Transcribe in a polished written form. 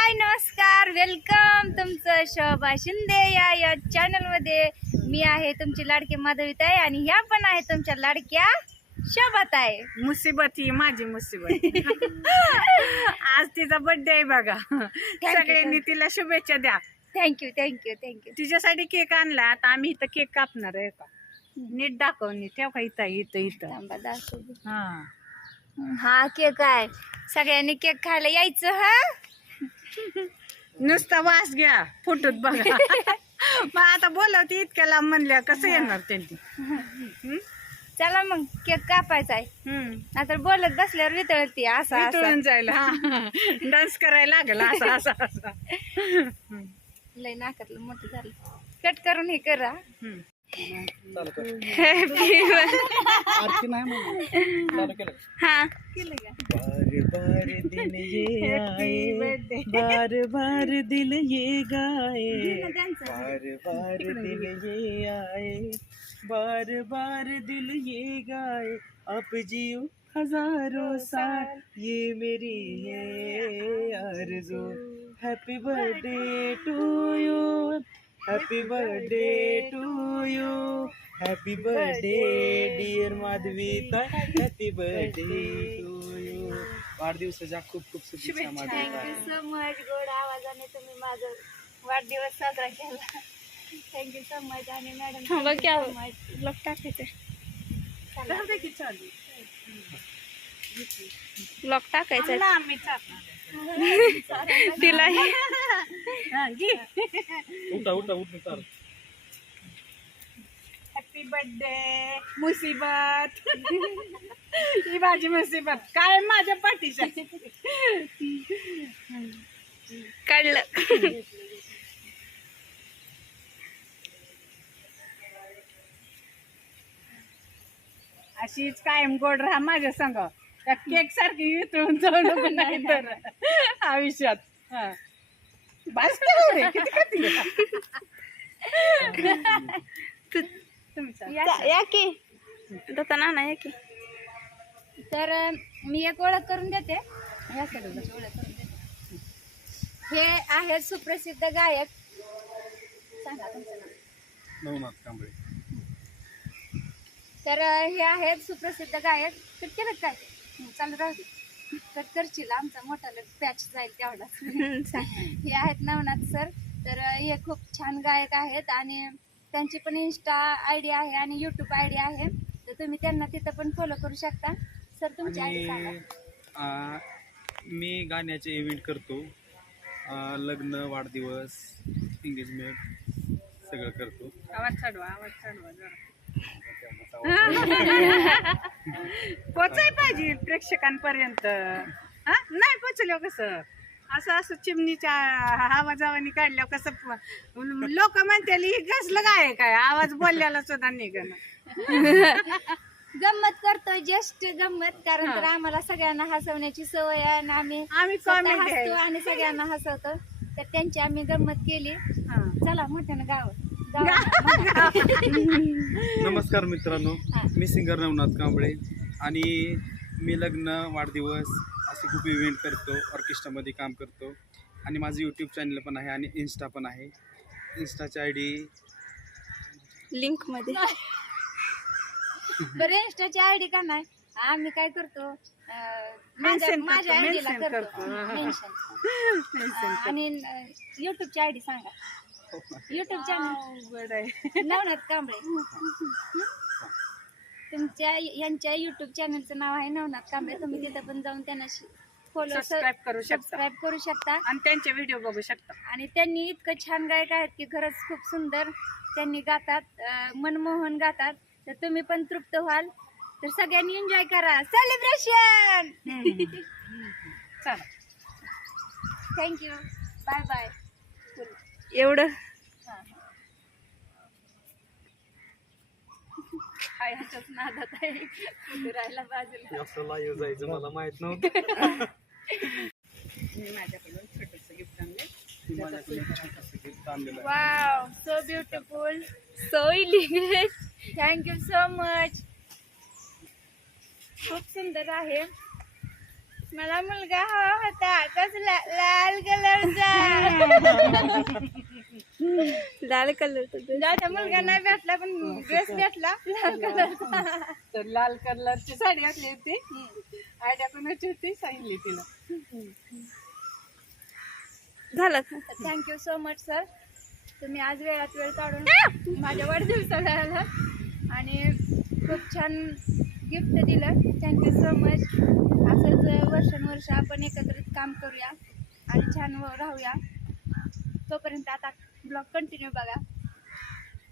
हाय नमस्कार, वेलकम तुमचं शोभा शिंदे या चॅनल मध्ये. मी आहे तुमची लाडकी माधवीताई आणि ह्या पण आहे तुमच्या लाडक्या शोभाताई. मुसीबत ही माझी मुसीबत. आज तिचा बर्थडे आहे बघा. सगळ्यांनी तिला शुभेच्छा द्या. Thank you thank you thank you. तिच्यासाठी केक आणला. आता आम्ही इथं केक कापणार आहे का नीट दाखवून ठेव का इथं इथं इथं. थांबा दाखवू दे. हा हा केक आहे, सगळ्यांनी केक खायला यायचं. हा नुसता वास घ्या फुटूत बघा. मग आता बोलवती इतक्या लांब म्हणल्या कसं येणार त्यांनी. चला मग केक कापायचा आहे. नाहीतर बोलत बसल्यावर वितळती असं असं वितळून जायला. हा डान्स करायला लागेल असं असं असं. लय नाकातलं मोठं झालं. कट करून हे करा. हा केलं का? बार बार दिल ये आए, बार बार दिल ये गाए, बार बार दिल ये आए, बार बार दिल ये गाए, अब जियो हजारों साल ये मेरी है आरज़ू. Happy birthday to you, happy birthday to you, happy birthday dear Madhavita, happy birthday to you. वाढदिवसाच्या खूप खूप शुभेच्छा माधवीता. Thank you so much. गोड आवाजाने तुम्ही माझा वाढदिवस साजरा केला. Thank you so much. आणि मॅडम लॉक टाकायचं, लॉक टाकायचं आम्ही तिला. उठा उठा उठा चाल. हॅपी बर्थडे मुसीबत. ही माझी मुसीबत काय माझ्या पाठीच्या. काढलं. अशीच कायम गोड राहा माझ्या संग. त्या केक सारखी वितळून जाऊ नको नाही तर आयुष्यात. हा बस करू रे, किती खाती. तुमचा या की दत्ता नाना या की. तर मी एक ओळख करून देते. या सगळं ओळख करून देते. हे आहेत सुप्रसिद्ध गायक. सांगा तुमचं नाव. नवनाथ कांबळे. तर हे आहेत सुप्रसिद्ध गायक. कट केलं काय चालू राहू दे. कट करशील, आमचा मोठा पॅच जाईल तेवढा. हे आहेत नवनाथ सर. तर हे खूप छान गायक आहेत आणि त्यांची पण इंस्टा आय डी आहे आणि यूट्यूब आय डी आहे. तर तुम्ही त्यांना तिथं पण फॉलो करू शकता. सर तुमची आय डी सांगा. मी गाण्याचे इव्हेंट करतो. लग्न, वाढदिवस, एंगेजमेंट सगळं करतो. आवाज चढवा जरा. पोचाय पाहिजे प्रेक्षकांपर्यंत. हा नाही पोचलो कसं असं असं चिमणीच्या आवाजावानी काढल्या कसं लोक म्हणते ही कसलं काय काय आवाज बोलल्याला सुद्धा निघण. गंमत करतो, जस्ट गंमत. कारण तर आम्हाला सगळ्यांना हसवण्याची सवय आहे आणि आम्ही कॉमेडी हसतो आणि सगळ्यांना हसवतो. तर त्यांची आम्ही गंमत केली. चला मोठ्यानं गाव. नमस्कार मित्रांनो, मी सिंगर नवनाथ कांबळे आणि मी लग्न, वाढदिवस असे खूप इव्हेंट करतो. ऑर्केस्ट्रामध्ये काम करतो आणि माझं यूट्यूब चॅनल पण आहे आणि इन्स्टा पण आहे. इन्स्टाची आय डी लिंक मध्ये. बरं इंस्टाची आय डी का नाही, आम्ही काय करतो माझ्या आय डीला करतो मेन्शन. आणि यूट्यूबची आय डी सांगा. YouTube channel Navnath Kamble. तुमच्या यांच्या यूट्यूब चॅनलचं नाव आहे नवनाथ कांबळे. तुम्ही तिथं पण जाऊन त्यांना फॉलो सबस्क्राईब करू शकता आणि त्यांचे व्हिडिओ बघू शकता. आणि त्यांनी इतकं छान गायक आहेत की खरंच खूप सुंदर त्यांनी गातात, मनमोहन गातात. तर तुम्ही पण तृप्त व्हाल. तर सगळ्यांनी एन्जॉय करा. सेलिब्रेशन. चला थँक्यू. Bye bye. एवढं ह्याच्याच नादात आहे. राहायला बाजूला असं लाईव्ह जायचं मला माहित नव्हतं. मी माझ्याकडून छोटंसं गिफ्ट आणलं. Wow, so beautiful, so elegant. Thank you so much. खूप सुंदर आहे. मला मुलगा हवा होता कसला लाल कलरचा. लाल कलरचा मुलगा नाही भेटला पण ड्रेस भेटला लाल कलरचा. तर लाल कलरची साडी घातली होती. आयडिया कोणाची होती सांगितली तिला. झालं. थँक्यू सो मच सर, तुम्ही आज वेळात वेळ काढून माझ्या वाढदिवसाला आला आणि खूप छान गिफ्ट दिलं. Thank you so much. असंच वर्षानुवर्ष आपण एकत्रित काम करूया आणि छान राहूया. तोपर्यंत आता ब्लॉग कंटिन्यू बघा.